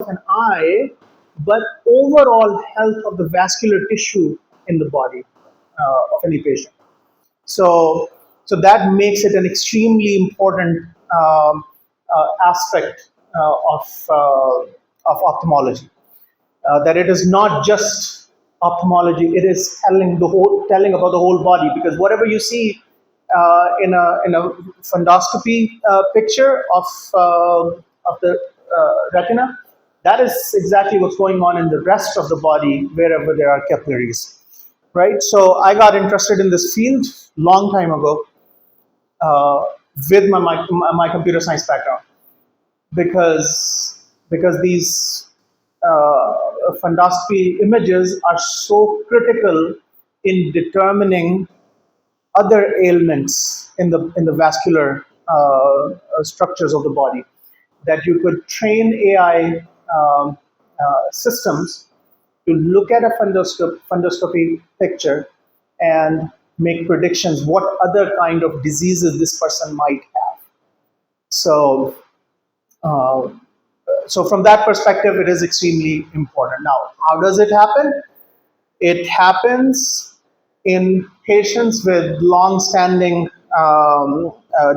of an eye, but overall health of the vascular tissue in the body of any patient. So, so that makes it an extremely important aspect of ophthalmology. That it is not just ophthalmology; it is telling about the whole body. Because whatever you see in a fundoscopy picture of the retina, that is exactly what's going on in the rest of the body wherever there are capillaries, right? So I got interested in this field long time ago uh, with my computer science background because these fundoscopy images are so critical in determining other ailments in the vascular structures of the body, that you could train AI systems to look at a fundoscopy picture and make predictions what other kind of diseases this person might have. So, uh, so from that perspective, it is extremely important. Now, how does it happen? It happens in patients with long-standing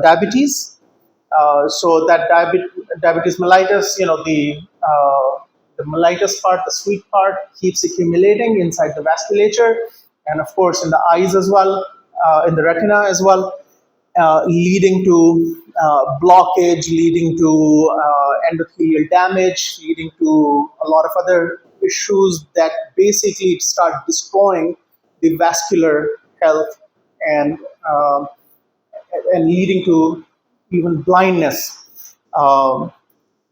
diabetes. So that diabetes mellitus, the mellitus part, the sweet part, keeps accumulating inside the vasculature, and of course in the eyes as well, in the retina as well, leading to blockage, leading to endothelial damage, leading to a lot of other issues that basically start destroying the vascular health and um, and leading to even blindness.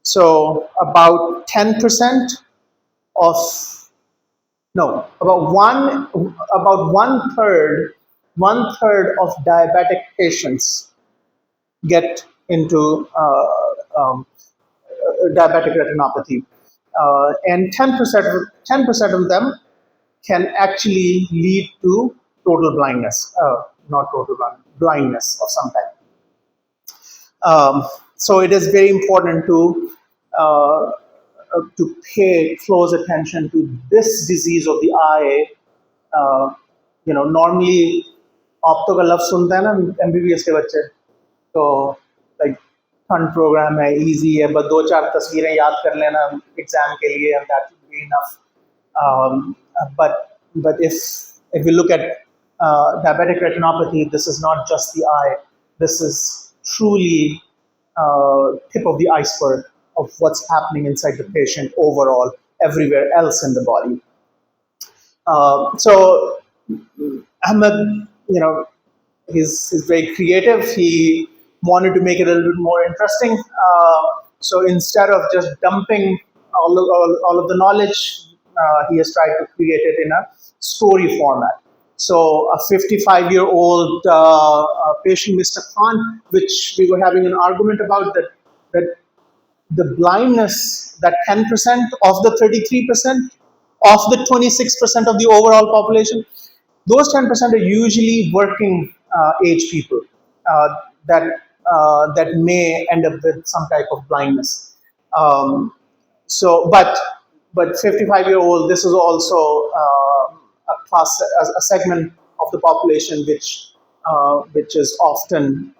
So about 10% of no about one third of diabetic patients get into diabetic retinopathy, and 10% of them can actually lead to total blindness, not total blindness of some type. So it is very important to pay close attention to this disease of the eye. Normally opto का लफ्ज सुनते हैं ना MBBS के बच्चे, तो like fun programme है, easy है, बस दो चार तस्वीरें याद कर लेना एग्जाम के लिए, and that will be enough. But if we look at diabetic retinopathy, this is not just the eye. This is truly tip of the iceberg of what's happening inside the patient overall, everywhere else in the body. So Ahmed, he's very creative. He wanted to make it a little bit more interesting. So instead of just dumping all of the knowledge, he has tried to create it in a story format. So a 55-year-old patient, Mr. Khan, which we were having an argument about, that the blindness, that 10% of the 33% of the 26% of the overall population, those 10% are usually working age people uh, that that may end up with some type of blindness. Um, but 55-year-old, this is also a segment of the population which is often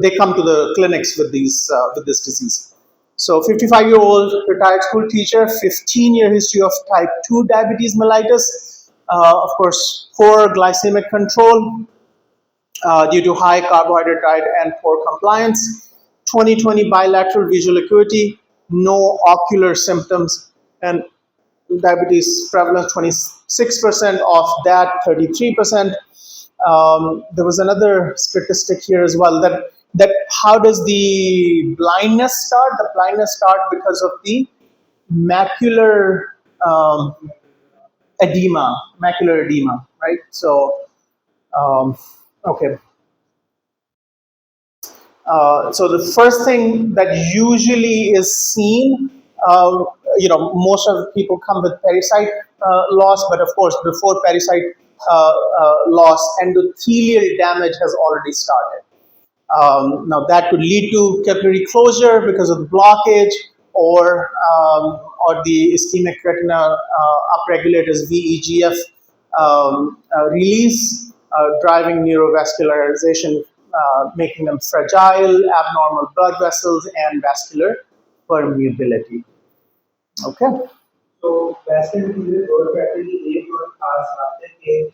they come to the clinics with this disease. So 55-year-old retired school teacher, 15-year history of type 2 diabetes mellitus, of course, poor glycemic control due to high carbohydrate diet and poor compliance, 20/20 bilateral visual acuity, no ocular symptoms, and diabetes prevalence 26%, of that 33%. There was another statistic here as well, that how does the blindness start? The blindness start because of the macular um, macular edema, right? So, okay. So the first thing that usually is seen, most of the people come with pericyte loss, but of course, before pericyte loss, endothelial damage has already started. Now that could lead to capillary closure because of the blockage, or the ischemic retina upregulators VEGF release, driving neurovascularization, making them fragile, abnormal blood vessels, and vascular permeability. Okay. So vascular disease growth rapidly late on cars after age,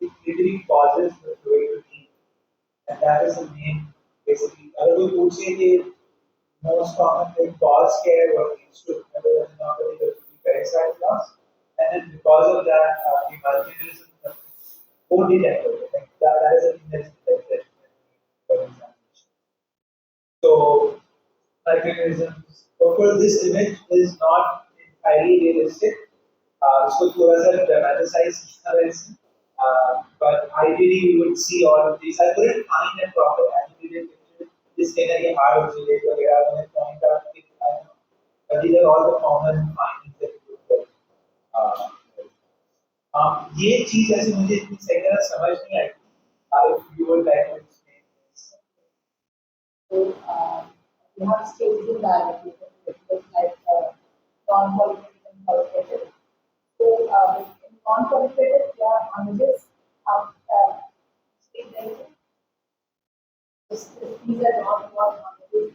it literally causes the fluid to leak. And that is the main basically. अगर कोई पूछे कि most common thing cause care what leads to normally the parasite loss, and then because of that the multinism won't detect it. Like that is a thing that's detected for examination. So mechanisms. Of course, this image is not entirely realistic. So थोड़ा सा dramatized है but ideally we would see all of these. I couldn't find a proper animated picture. This kind of hard relate वगैरह मैंने point out कि but these are all the common findings that you would get. Uh, ये चीज ऐसे मुझे इतनी सही तरह समझ नहीं आई. If you would like to explain this. So we have stages in diabetes, like non-qualified and qualified. So in non-qualified, there are hundreds of stages. These are not hundreds,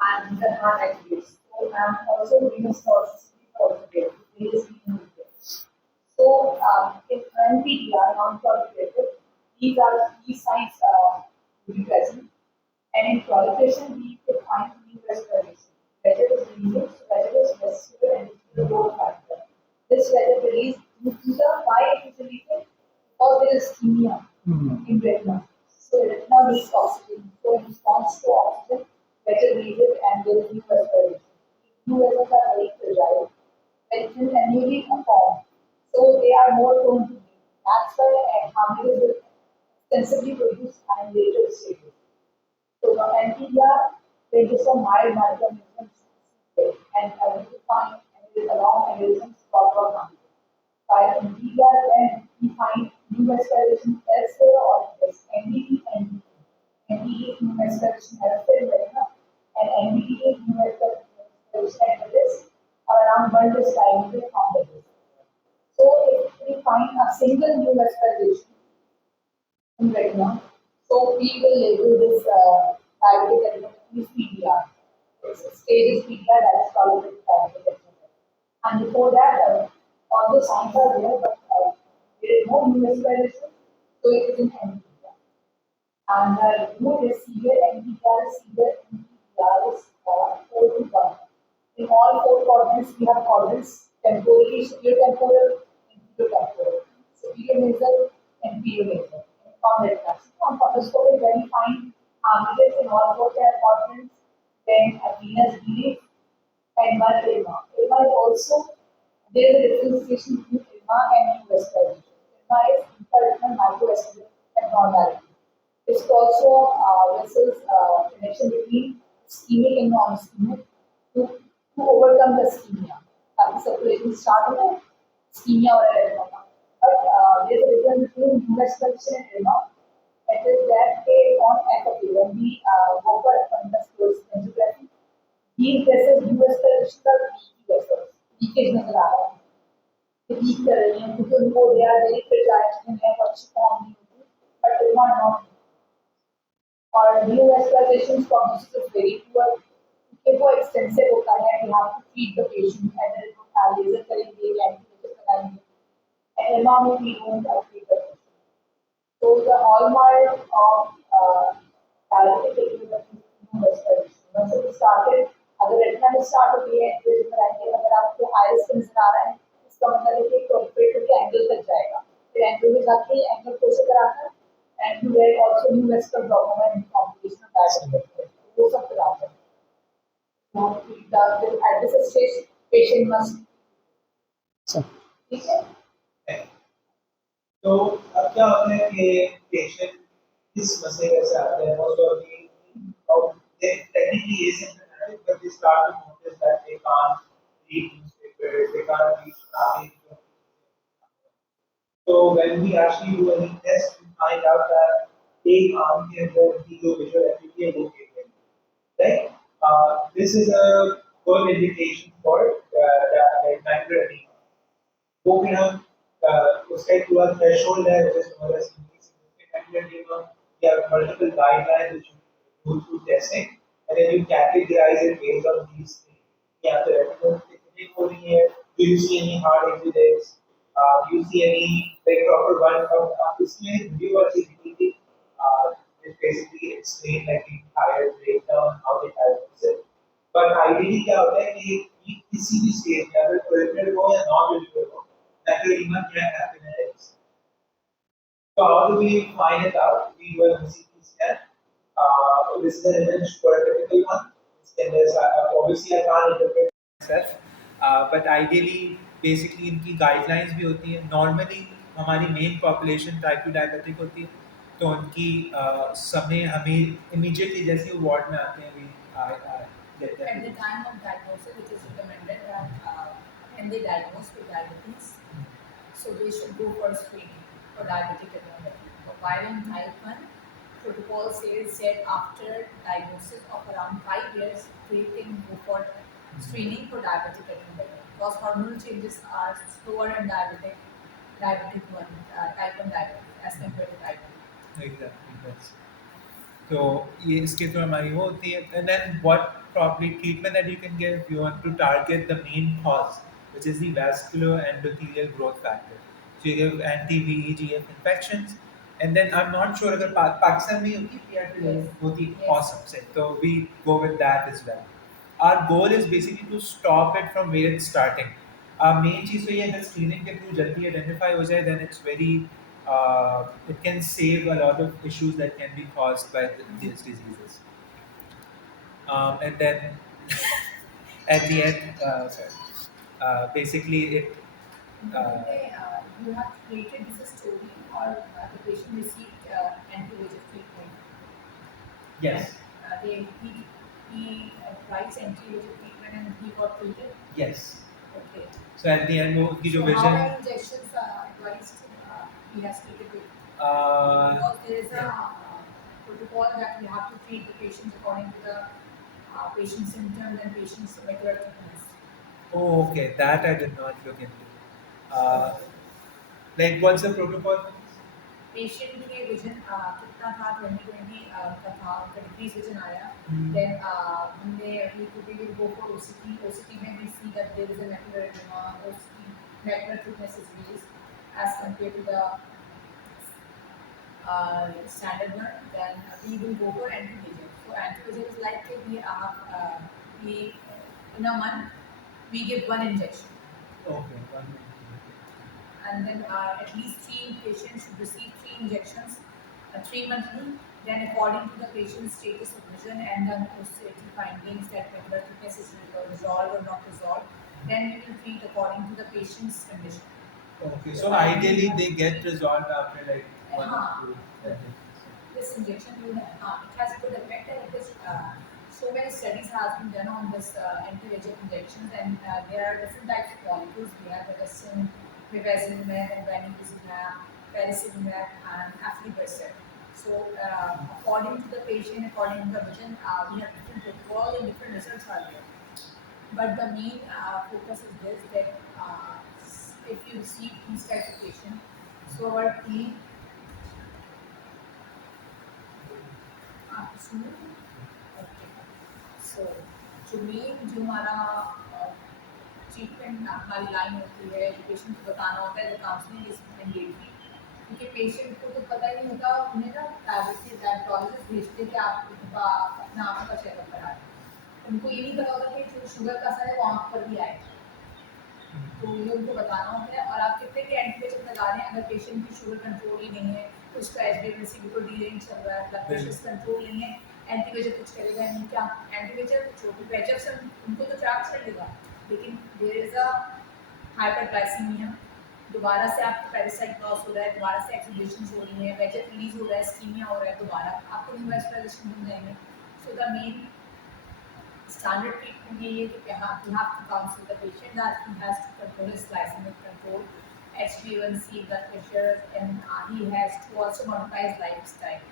and the non-actives. So I'm also doing a source for today. So in NPDR, non-qualified, these signs will be present. And in qualification, we define new respiration. Whether it is renewed, whether it is vestibular and vestibular load factor. This whether it is nuclear, why it is released? Because there is ischemia in retina. So retina needs oxygen. So in response to oxygen, better releases and there is new respiration. New vessels are very fragile. When it is annually formed, so they are more prone to bleed. That's why harmonics will extensively produce and later stages. So the NPDR ranges from mild microaneurysms and identifying along aneurysms proper function. By NPDR, then we find new respiration elsewhere or this NDD and NDD new respiration elsewhere in retina and NDD new respiration at this are around 1 diameter from the disc. So if we find a single new respiration in retina. So we will label this diabetic retinopathy PDR. It's a stage PDR that is called diabetic retinopathy. And before that, all the signs are there, but there is no new respiration, so it is in NPDR. And new is severe NPDR is severe NPDR is 4 to 1. In all 4 quadrants, we have quadrants temporally, superior temporal, inferior temporal, superior nasal, inferior nasal. On retina. On fundoscopic, when we find armatures in all 4 quadrants, then a venous relief and one ILMA. ILMA is also, there is a differentiation between ILMA and new respiration. ILMA is intraretinal microvascular abnormality. It's also vessels connection between ischemic and non-ischemic to overcome the ischemia. The circulation start with ischemia or erythema. But there's a difference between new respiration and ILMA. It is that they on FFP, when we go for fundus towards angiography, these vessels, new respiration are leaky vessels. Leakage नजर आ रहा है. ये leak कर रही हैं क्योंकि उनको they are very fragile, उन्हें अच्छी form नहीं होती, but ILMA not. और new respiration prognosis is very poor. क्योंकि वो extensive होता है, we have to treat the patient, either laser करेंगे या antithesis लगाएंगे. And ILMA we don't treat the patient. So the hallmark of diabetic retinopathy respiration. Once it started, अगर retina में start होती है तो इस तरह के अगर आपको आइरिस से नजर आ रहा है इसका मतलब है कि प्रोपेटर के एंगल तक जाएगा फिर एंगल में जाके एंगल को से कराता है and to where also neovascular glaucoma and complication of diabetic वो सब कराता है तो at this stage patient must ठीक है. तो अब क्या होता है कि पेशेंट इस मसले से आते हैं most of the they technically asymptomatic but they start to notice that they can't read newspapers, they can't read traffic. So when we actually do any test we find out that एक आम के अंदर की जो visual acuity है वो गिर गई, right? This is a good indication for the macular edema. वो फिर हम उसका एक पूरा threshold है which is known as significant macular edema. You have multiple guidelines which you go through testing and then you categorize it based on these things. या तो retinal thickening हो रही है, do you see any hard exudates, do you see any like proper one of इसमें video अच्छी दिखी थी, it basically explain like the entire breakdown how they diagnose it. But ideally क्या होता है कि किसी भी स्टेज में अगर प्रिलिमिनरी हो या नॉन प्रिलिमिनरी हो macular can happen at any stage. So how do we find it out? We do an ECG scan. This is an image for a typical one. Obviously I can't interpret myself, but ideally basically इनकी guidelines भी होती हैं. Normally हमारी main population type 2 diabetic होती है, तो उनकी समय हमें immediately जैसे वो ward में आते हैं we get them. At the time of diagnosis, it is recommended that when they diagnose with diabetes, so they should go for screening for diabetic retinopathy. While in type 1, protocol said after diagnosis of around 5 years, they can go for screening for diabetic retinopathy because hormonal changes are slower in diabetic one, type 1 diabetes as compared to type 2. Exactly. That's तो ये इसके तो हमारी वो होती है and then what probably treatment that you can give you want to target the main cause which is the vascular endothelial growth factor so you give anti-VEGF infections and then I'm not sure अगर पाकिस्तान में होती PRP Yes. होती Yes. awesome से तो we go with that as well. Our goal is basically to stop it from where it's starting. Our main चीज़ तो ये है अगर screening के through जल्दी identify हो जाए then it's very it can save a lot of issues that can be caused by these diseases. And then at the end, basically it. You have created this story or the patient received anti-VEGF treatment. Yes. He applies anti-VEGF treatment and he got treated. Yes. Okay. So at the end, वो की जो So how vision. many injections advised he has treated with? Uh, Because there is a yeah. protocol that we have to treat the patients according to the patient's symptoms and patient's macular thickness. Oh, okay. That I did not look into. Like, what's the protocol? Patient के vision कितना था 2020 का था उनका decrease vision आया Hmm. Then हमने अभी today go for OCT में we see that there is a macular oedema OCT macular thickness is reduced as compared to the standard one then we will go for anti-VEGF. So anti-VEGF is like we in a month we give one injection. Okay. 1 minute. And then at least 3 patients should receive 3 injections 3 monthly. Then according to the patient's status of vision and the OCT findings that macular thickness is resolved or not resolved, then we will treat according to the patient's condition. Okay. So ideally, they get resolved after like 1 or 2 sessions. This injection will it has a good effect and it is so many studies has been done on this anti-VEGF injections and there are different types of molecules. We have medicine, Bevacizumab and Ranibizumab, Faricimab and Aflibercept. So according to the patient, according to the vision, we have different protocol and different results are there. But the main focus is this that if you receive these types of patients, so our team okay. So जो main जो हमारा treatment हमारी line होती है patient को बताना होता है काउंसलिंग इज मैंडेटरी क्योंकि पेशेंट को तो पता ही नहीं होता उन्हें ना डायबिटीज भेजते कि आप अपना आँखों का चेकअप कराएं उनको ये नहीं पता होता कि जो शुगर का असर है वो आँख पर भी आए तो ये उनको बताना होता है और आप कितने भी एंटीबायोटिक लगा रहे हैं अगर पेशेंट की शुगर कंट्रोल ही नहीं है तो उसका एचबीएवसी बिल्कुल डीरेंज चल रहा है ब्लड प्रेशर कंट्रोल नहीं है एंटीबायोटिक कुछ करेगा नहीं क्या एंटीबायोटिक छोटे बैचअप से उनको तो चार्ज चलेगा लेकिन देयर इज अ हाइपरग्लाइसीमिया दोबारा से आपका पैरासाइट लॉस हो रहा है दोबारा से एक्सीडेशन हो रही है बैचअप रिलीज हो रहा है स्कीमिया हो रहा है दोबारा आपको रीवास्कुलराइजेशन हो जाएंगे so the main standard treatment ये कि you have to counsel the patient that he has to control his glycemic control, HbA1c, blood pressure, and he has to also modify his lifestyle.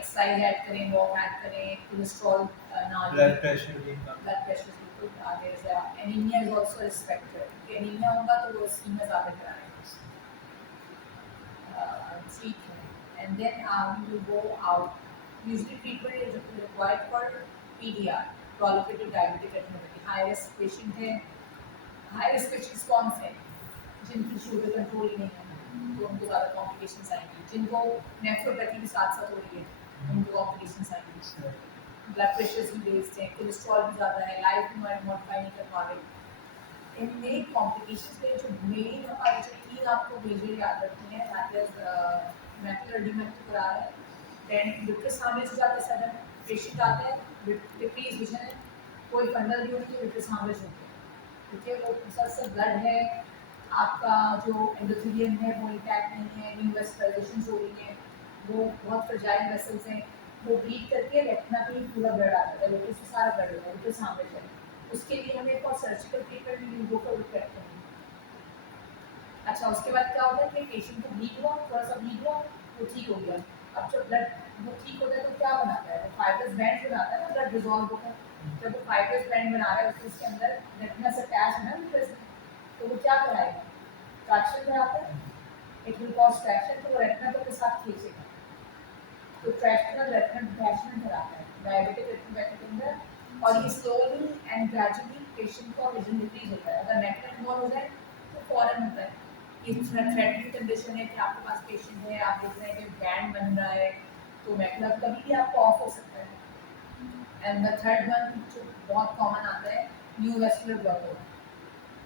Exercise add करें, walk add करें, cholesterol Blood pressure भी कम. blood pressure is बिल्कुल there's anemia is also respected कि anemia होगा तो वो ischemia ज़्यादा कराएंगे ठीक है and then we will go out usually treatment is required for PDR proliferative diabetic retinopathy high risk patient है high risk patients कौन से जिनकी शुगर कंट्रोल ही नहीं है तो उनको ज़्यादा कॉम्प्लिकेशंस आएंगी जिनको नेफ्रोपैथी के साथ साथ हो रही है उनको कॉम्प्लिकेशंस आएंगी ब्लड प्रेशर भी रेज्ड है कोलेस्ट्रॉल भी ज़्यादा है लाइफ मॉडिफाई नहीं कर पा रहे इनमें कॉम्प्लिकेशंस पे जो मेन हमारी जो तीन आपको मेजर याद रखनी है दैट इज मैकुलर एडिमा तो करा रहा है देन विट्रस हैमरेज हो जाता है सडन पेशेंट आता है डिक्रीज विजन है कोई फंडल भी होती है विट्रस हैमरेज होती है ठीक है वो सर से ब्लड है आपका जो एंडोथेलियम है वो इंटैक्ट नहीं है न्यूवेस्टराइजेशन हो रही है वो बहुत फ्रेजाइल वेसल्स हैं वो ब्लीड करके रेटिना पे ही पूरा ब्लड आता है विट्रस से सारा ब्लड होता है विट्रस हैमरेज है उसके लिए हमें एक और सर्जिकल ट्रीटमेंट भी वो कर करते हैं अच्छा उसके बाद क्या होता है कि पेशेंट को ब्लीड हुआ थोड़ा सा ब्लीड हुआ वो ठीक हो गया अब जब ब्लड वो ठीक होता है तो क्या बनाता है वो फाइब्रस बैंड बनाता है ना ब्लड डिजॉल्व होकर जब वो फाइब्रस बैंड बना रहा है तो उसके अंदर रेटिना से अटैच है ना विट्रस तो वो क्या कराएगा ट्रैक्शन कराता है इट विल कॉज ट्रैक्शन तो वो रेटिना को के साथ खींचेगा तो ट्रैक्शनल रेटिना डिटैचमेंट कराता है डायबिटिक रेटिनोपैथी के अंदर और ये स्लोली एंड ग्रेजुअली पेशेंट का विजन डिक्रीज होता है अगर मैकुलर इन्वॉल्व हो जाए तो फॉरन होता है ये थ्रेटनिंग कंडीशन है कि आपके पास पेशेंट है आप देख रहे हैं कि बैंड बन रहा है तो मैकुलर कभी भी आपको ऑफ हो सकता है एंड द थर्ड वन जो बहुत कॉमन आता है neovascular glaucoma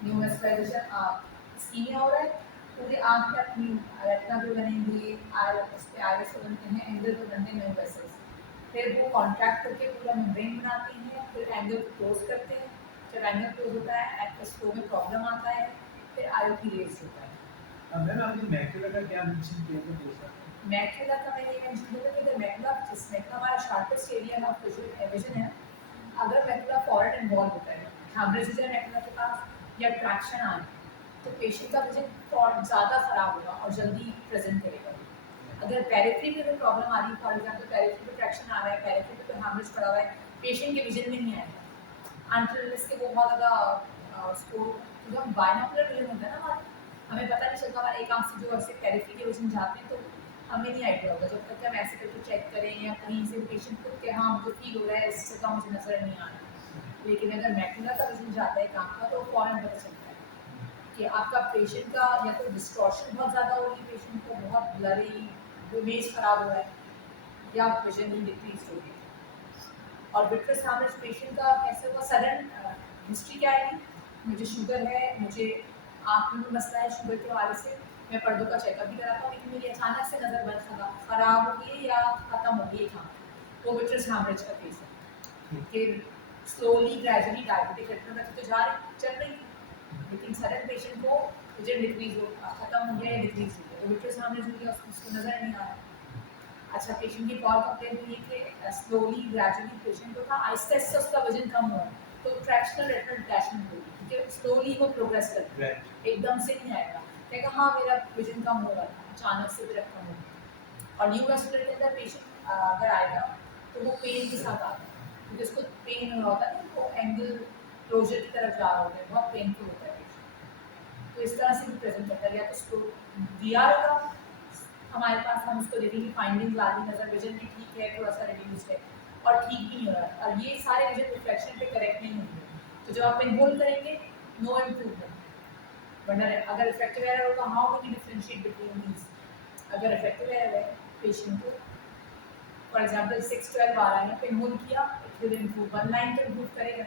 neovascularisation ischaemia हो रहा है पूरे आँख पे अपनी रेटिना पे बनेंगे उस पर आयरस पे बनते हैं एंगल पे बनते हैं न्यू वेसल्स फिर वो कॉन्ट्रैक्ट करके पूरा मेम्ब्रेन बनाते हैं फिर एंगल को क्लोज करते हैं जब एंगल क्लोज होता है एक्टस फ्लो में प्रॉब्लम आता है फिर आईओपी रेज होता है मैम आपने मैकुलर का क्या मेंशन किया था दूसरा मैकुलर का मैंने मेंशन किया था कि अगर मैकुलर जिस मैकुलर हमारा शार्पेस्ट एरिया ऑफ विजन है अगर मैकुलर फॉरन इन्वॉल्व होता है हैमरेज हो जाए मैकुलर के पास या ट्रैक्शन आ रही तो पेशेंट का विजन बहुत ज़्यादा खराब होगा और जल्दी प्रेजेंट करेगा अगर पेरिफेरी में अगर प्रॉब्लम आ रही है फॉर एग्जाम्पल पेरिफेरी पे ट्रैक्शन आ रहा है पेरिफेरी पे हैमरेज पड़ा हुआ है पेशेंट के विजन में नहीं आएगा अनटिल इसके वो बहुत ज़्यादा उसको जो हम बायनोकुलर विजन होता है ना हमारा हमें पता नहीं चलता हमारे एक आँख से जो ऐसे पेरिफेरी के विजन जाते हैं तो हमें नहीं आइडिया होगा जब तक हम ऐसे करके चेक करें या कहीं से पेशेंट को कि हाँ मुझे फील हो रहा है इससे का मुझे नजर नहीं आ रहा लेकिन अगर मैकुलर का विजन जाता है एक आँख का तो फौरन पता चलता है कि आपका पेशेंट का या तो डिस्टॉर्शन बहुत ज़्यादा हो रही है पेशेंट को बहुत ब्लरी इमेज खराब हो रहा है या विजन ही डिक्रीज हो रही है और विट्रस हैमरेज पेशेंट का कैसे होगा सडन हिस्ट्री क्या आएगी मुझे शुगर है मुझे आँख में मसला है शुगर के हवाले से मैं पर्दों का चेकअप भी कराता हूँ लेकिन मेरी अचानक से नज़र बंद खराब हो गई या ख़त्म हो गई था वो विट्रस हैमरेज का केस है फिर स्लोली ग्रेजुअली डायबिटिक रेटिनोपैथी तो जा रही चल रही थी लेकिन सडन पेशेंट को विजन डिक्रीज हो खत्म हो गया या डिक्रीज हो गया तो विट्रस हैमरेज हो गया उसको नज़र नहीं आ रहा अच्छा पेशेंट की और कंप्लेंट हुई कि स्लोली ग्रेजुअली पेशेंट को था आहिस्ता आहिस्ता उसका वजन कम हुआ तो ट्रैक्शनल रेटिनल डिटैचमेंट होगी क्योंकि स्लोली वो प्रोग्रेस करती है एकदम से नहीं आएगा कहेगा हाँ मेरा विजन कम हो रहा था अचानक से फिर कम हो गया और न्यू वेस्कुलर के अंदर पेशेंट अगर आएगा तो वो पेन के साथ आता है क्योंकि उसको पेन हो रहा होता है ना वो एंगल क्लोजर की तरफ जा रहा होता है बहुत पेनफुल होता है patient। तो इस तरह से भी प्रेजेंट करता है या तो उसको दिया होगा हमारे पास हम उसको देखेंगे फाइंडिंग्स आ रही नजर विजन भी ठीक है थोड़ा सा रिड्यूस्ड है और ठीक भी नहीं हो रहा है और ये सारे विजन रिफ्लेक्शन पे करेक्ट नहीं होंगे तो जब आप इन्वोल्व करेंगे नो इम्प्रूवमेंट वरना अगर इफेक्टिव एरर होगा how can you differentiate between these अगर इफेक्टिव एरर है पेशेंट को फॉर एग्जाम्पल 6-12 आ रहा है पिनहोल किया इट विल इम्प्रूव 1 लाइन तो इम्प्रूव करेगा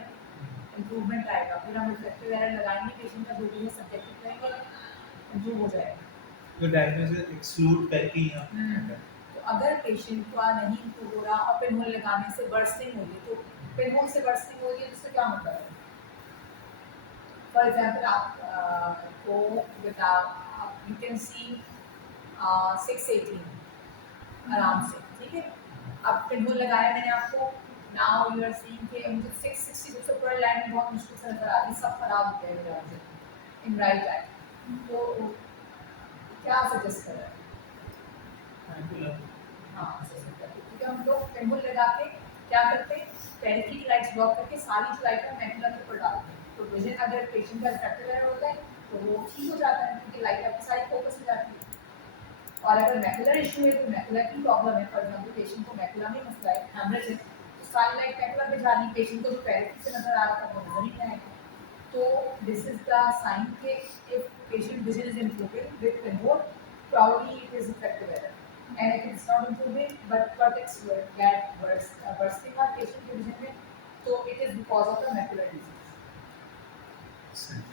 इम्प्रूवमेंट आएगा फिर हम इफेक्टिव एरर लगाएंगे पेशेंट का जो भी है सब्जेक्टिव करेंगे इम्प्रूव हो जाएगा तो डायग्नोसिस एक्सक्लूड करके ही हम तो अगर पेशेंट का नहीं इम्प्रूव हो रहा और पिनहोल लगाने से बर्स्टिंग हो रही तो पिनहोल से बर्स्टिंग हो रही है तो उससे क्या मतलब है फॉर एग्जाम्पल आप को बता यू कैन सी 618 आराम से ठीक है अब पिनहोल लगाया मैंने आपको नाउ यू आर सीइंग कि मुझे 660 सबसे ऊपर लाइन में बहुत मुश्किल से नजर आ रही सब खराब हो गया मेरा इन राइट आई तो क्या सजेस्ट कर रहे हैं हाँ क्योंकि हम लोग पिनहोल लगा के क्या करते हैं, पेरिफेरी की लाइट्स ब्लॉक करके सारी जो लाइट है मैकुलर के ऊपर डालते हैं, तो विजन अगर पेशेंट का रिफ्रैक्टिव एरर होता है तो वो ठीक हो जाता है क्योंकि लाइट आपकी सारी फोकस हो जाती है। और अगर मैकुलर इशू है तो मैकुलर की प्रॉब्लम है, फॉर एग्जाम्पल पेशेंट को मैकुलर में मसला है, हेमरेज है, तो सारी लाइट मैकुलर में जा रही, पेशेंट को जो पेरिफेरी से नजर आ रहा था वो नजर ही नहीं आएगा। तो दिस इज द साइन के if patient vision is improving with remote, probably it is effective error. And if it's not improving, but it's get worse, worsening our patient के vision में, तो it is because of the macular disease.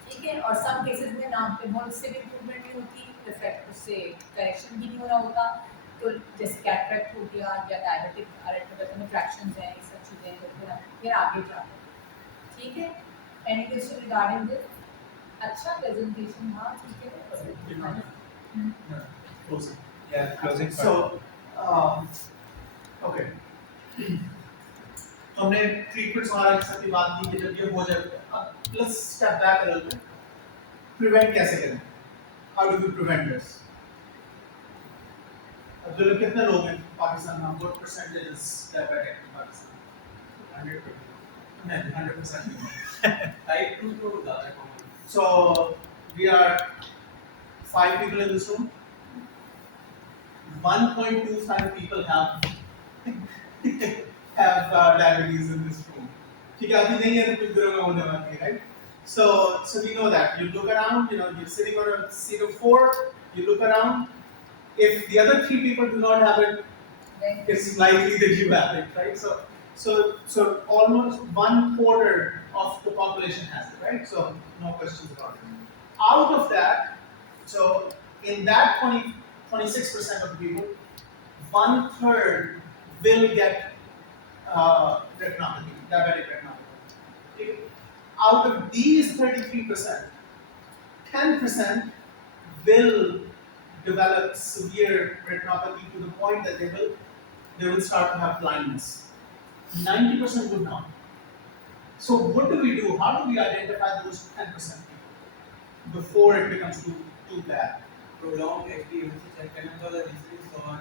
ठीक है, और some cases में ना बहुत से भी इम्प्रूवमेंट नहीं होती, इफेक्ट उससे करेक्शन भी नहीं हो रहा होता, तो जैसे कैटरेक्ट हो गया या डायबिटिक रेटिना फ्रैक्शंस हैं, ये सब चीज़ें तो फिर आगे जाते हैं। ठीक है, एनी क्वेश्चन रिगार्डिंग दिस? अच्छा प्रेजेंटेशन, हाँ ठीक है। Closing. Yeah, closing part. So, okay. तो हमने ट्रीटमेंट्स और सब की बात की कि जब ये हो जाए, अब let's step back a little bit. Prevent कैसे करें? How do we prevent this? अब जो लोग कितने लोग हैं पाकिस्तान में, what percentage is diabetic in Pakistan? 100%. नहीं, 100% नहीं। Type 2 तो ज़्यादा common है. So we are 5 people in this room. 1.25 people have diabetes in this room. ठीक है, अभी नहीं है तो कुछ दिनों में होने वाली है, right? So we know that. You look around, you're sitting on a seat of 4. You look around. If the other 3 people do not have it, it's likely that you have it, right? So almost 1/4 of the population has it, right? So no questions about it. Out of that, so in that 26% of the people, 1/3 will get retinopathy, diabetic retinopathy. Okay? Out of these 33%, 10% will develop severe retinopathy to the point that they will start to have blindness. 90% would not. So what do we do? How do we identify those 10% people before it becomes too bad? Prolonged HbA1c check करना तो recently saw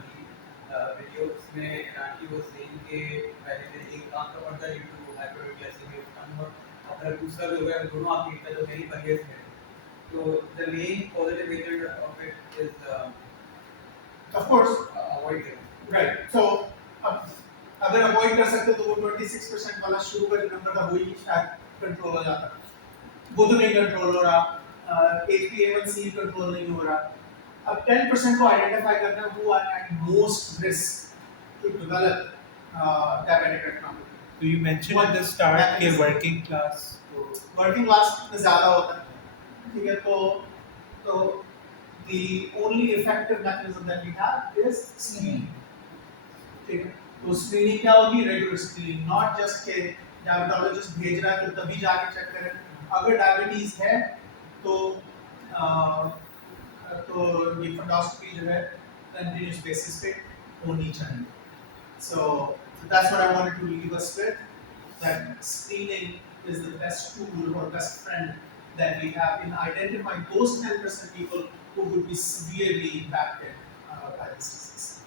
videos में Ranti was saying कि पहले एक आंख का पर्दा due to hyperglycemia और अगर दूसरा भी हो गया दोनों आंख नीचे तो मेरी परहेज है. So the main positive agent of it is Of course, avoid it. right. So अब अगर अवॉइड कर सकते तो वो 26% वाला शुरू का जो नंबर था वही शायद कंट्रोल हो जाता, वो तो नहीं कंट्रोल हो रहा, HbA1c कंट्रोल नहीं हो रहा। अब 10% को आइडेंटिफाई करना who are at most risk to develop diabetic retinopathy. तो you mentioned at the start कि working class तो वर्किंग क्लास में ज़्यादा होता है, ठीक है, तो the only effective mechanism that we have is screening, ठीक है, तो स्क्रीनिंग क्या होगी? रेगुलर स्क्रीनिंग, नॉट जस्ट के डायबिटोलॉजिस्ट भेज रहा है तो तभी जाके चेक करें, अगर डायबिटीज है तो ये फंडोस्कोपी जो है कंटिन्यूस बेसिस पे होनी चाहिए। So that's what I wanted to leave us with, that screening is the best tool or best friend that we have in identifying those 10% people who would be severely impacted by this disease.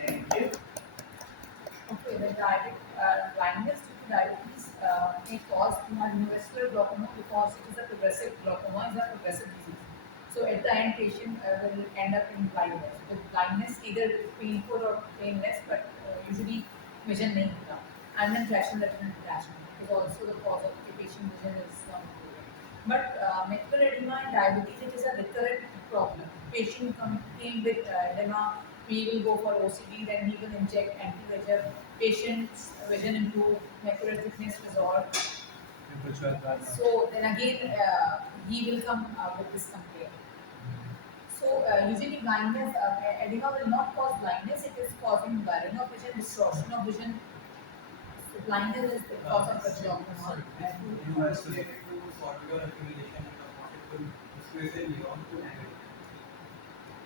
Thank you. Okay, the blindness due to diabetes may cause neurovascular glaucoma because it is a progressive glaucoma, is a progressive disease. So at the end, patient will end up in blindness. So blindness either painful or painless, but usually vision नहीं होता. And then fractional retinal detachment is also the cause of the patient vision is not improving. But macular edema and diabetes, it is a recurrent problem. Patient came with edema. We will go for OCD, then we will inject anti-VEGF. Patient's vision improve, macular thickness resolve. So then again, he will come with this complaint. So usually blindness, edema will not cause blindness. It is causing blurring of vision, distortion of vision. So blindness is the cause of the glaucoma. You are related to solvular accumulation and the multiple displacement beyond to angle.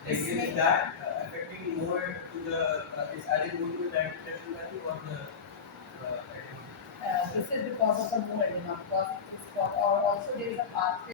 Like, is that affecting more to the is adding more to the diabetic retinopathy or the edema? This is because of the more edema, because it is or also there is a pathway